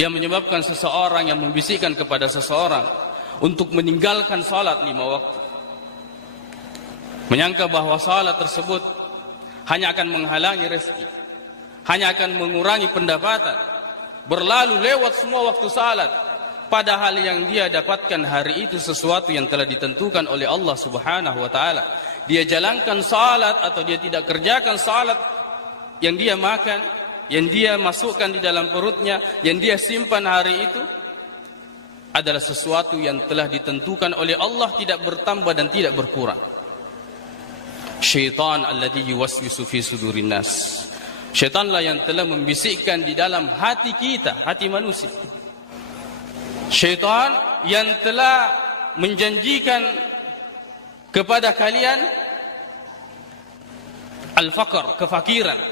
yang menyebabkan seseorang, yang membisikkan kepada seseorang untuk meninggalkan salat 5 waktu, menyangka bahwa salat tersebut hanya akan menghalangi rezeki, hanya akan mengurangi pendapatan, berlalu lewat semua waktu salat, padahal yang dia dapatkan hari itu sesuatu yang telah ditentukan oleh Allah Subhanahu wa taala. Dia jalankan salat atau dia tidak kerjakan salat, yang dia makan, yang dia masukkan di dalam perutnya, yang dia simpan hari itu adalah sesuatu yang telah ditentukan oleh Allah, tidak bertambah dan tidak berkurang. Syaitan alladhi yuwaswisu fi sudurin nas. Syaitanlah yang telah membisikkan di dalam hati kita, hati manusia. Syaitan yang telah menjanjikan kepada kalian al-faqr, kefakiran,